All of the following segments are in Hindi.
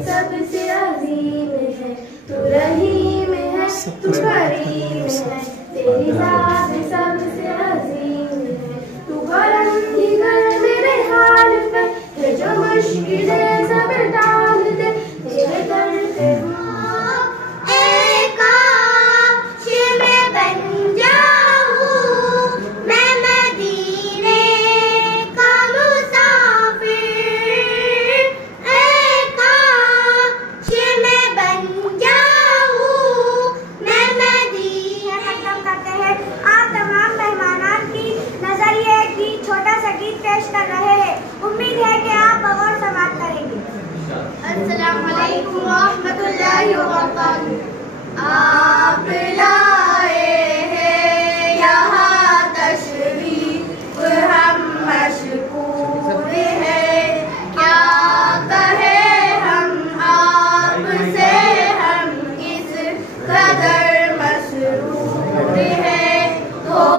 सबसे अजीम है तू, रहीम है तू, करीम है, तेरी जात सबसे अजीम है तू, करम ही कर मेरे हाल पे, है जो मुश्किलें सब डाल दे तेरे दर पे हूँ। अस्सलामुअलैकुम रहमतुल्लाहि व बरकातुहू। आप लाए हैं यहाँ तशरीफ, हम मशकूर हैं, क्या कहे हम आपसे, हम इस कदर मसरूर हैं। तो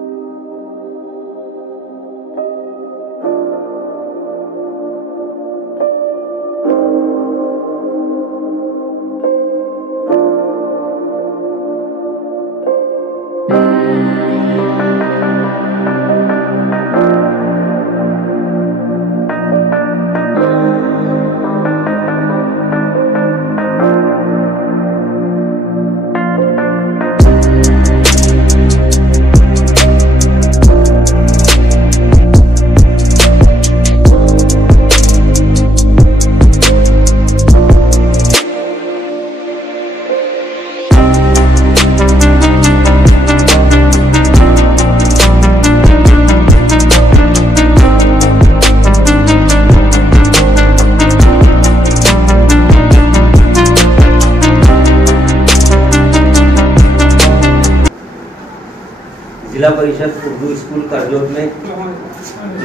जिला परिषद उर्दू स्कूल करजोत में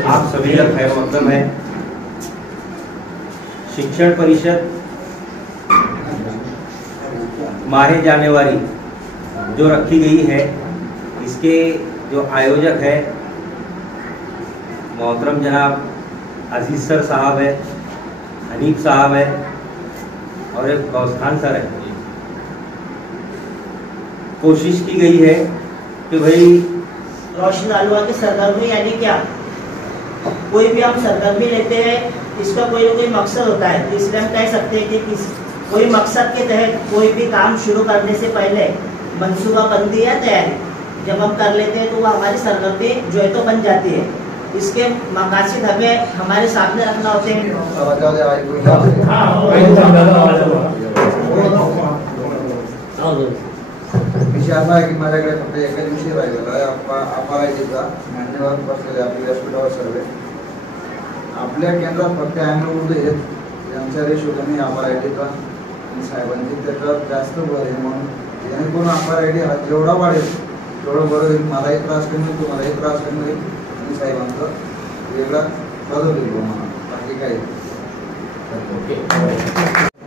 आप सभी का खैर मकदम है। शिक्षण परिषद माह जानवरी जो रखी गई है, इसके जो आयोजक है मोहतरम जनाब अजीज सर साहब है, हनीफ साहब है और एक गौस खान सर है। कोशिश की गई है कि भाई रोशन अलवा की सरगर्मी यानी क्या, कोई भी हम सरगर्मी लेते हैं इसका कोई ना कोई मकसद होता है, तो इसलिए हम कह सकते हैं कि कोई मकसद के तहत कोई भी काम शुरू करने से पहले मंसूबाबंदी या तैयारी जब हम कर लेते हैं तो वो हमारी सरगर्मी जो है तो बन जाती है। इसके मकासद हमें हमारे सामने रखना होते हैं। विषय असा आहे की माझ्याकडे फक्त एकच विषय राहिलेला आहे अपरायटीचा, मान्यवर बसलेले आपल्या व्यासपीठावर सर्व आपल्या केंद्रात फक्त अँग्लो उर्दू आहेत, त्यांच्या रेशोने अपरायटीचा आणि साहेबांची त्याच्यावर जास्त भर आहे, म्हणून जेणेकरून अपरायटी हा जेवढा वाढेल तेवढं बरं होईल, मलाही त्रास कमी होईल, तुम्हालाही त्रास कमी होईल आणि साहेबांचं वेगळा बदल होईल म्हणून बाकी काही।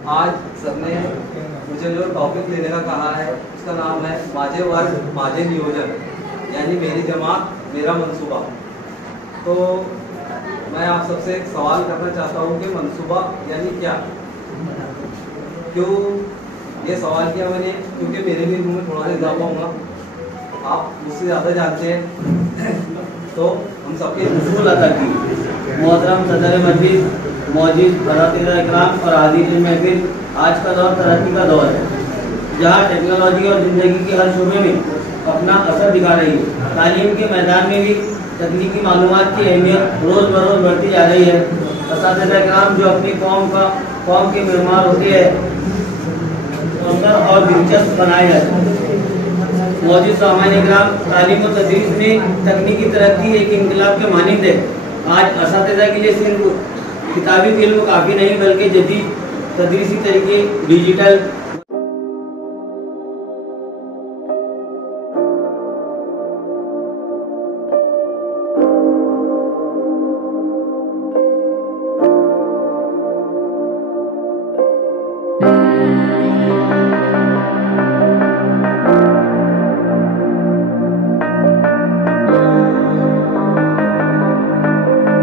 आज सबने मुझे जो टॉपिक लेने का कहा है उसका नाम है माझे वर्ग माझे नियोजन, यानी मेरी जमात मेरा मंसूबा। तो मैं आप सबसे एक सवाल करना चाहता हूँ कि मंसूबा यानी क्या। क्यों ये सवाल किया मैंने, क्योंकि मेरे भी मुँह में थोड़ा सा इजाफा होगा, आप मुझसे ज़्यादा जानते हैं। तो हम सबके स्कूल अदा की मोहतरम सदर मस्जिद मौजूद बरातीरा इकराम और हाजिर महफिल, आज का दौर तरक्की का दौर है, जहाँ टेक्नोलॉजी और ज़िंदगी के हर शोबे में अपना असर दिखा रही है। तालीम के मैदान में भी तकनीकी मालूमात की अहमियत रोज़ बरोज़ बढ़ती जा रही है। असातिज़ा इकराम जो अपनी कौम के मेहमान होते हैं, सुंदर और दिलचस्प बनाए हैं। मौजूद सामान इकराम तालीम और तदरीस में तकनीकी तरक्की एक इनकलाब के मानिंद है। आज असातिज़ा के लिए सिर्फ किताबी इल्म काफ़ी नहीं, बल्कि जदीद तदरीसी तरीके, डिजिटल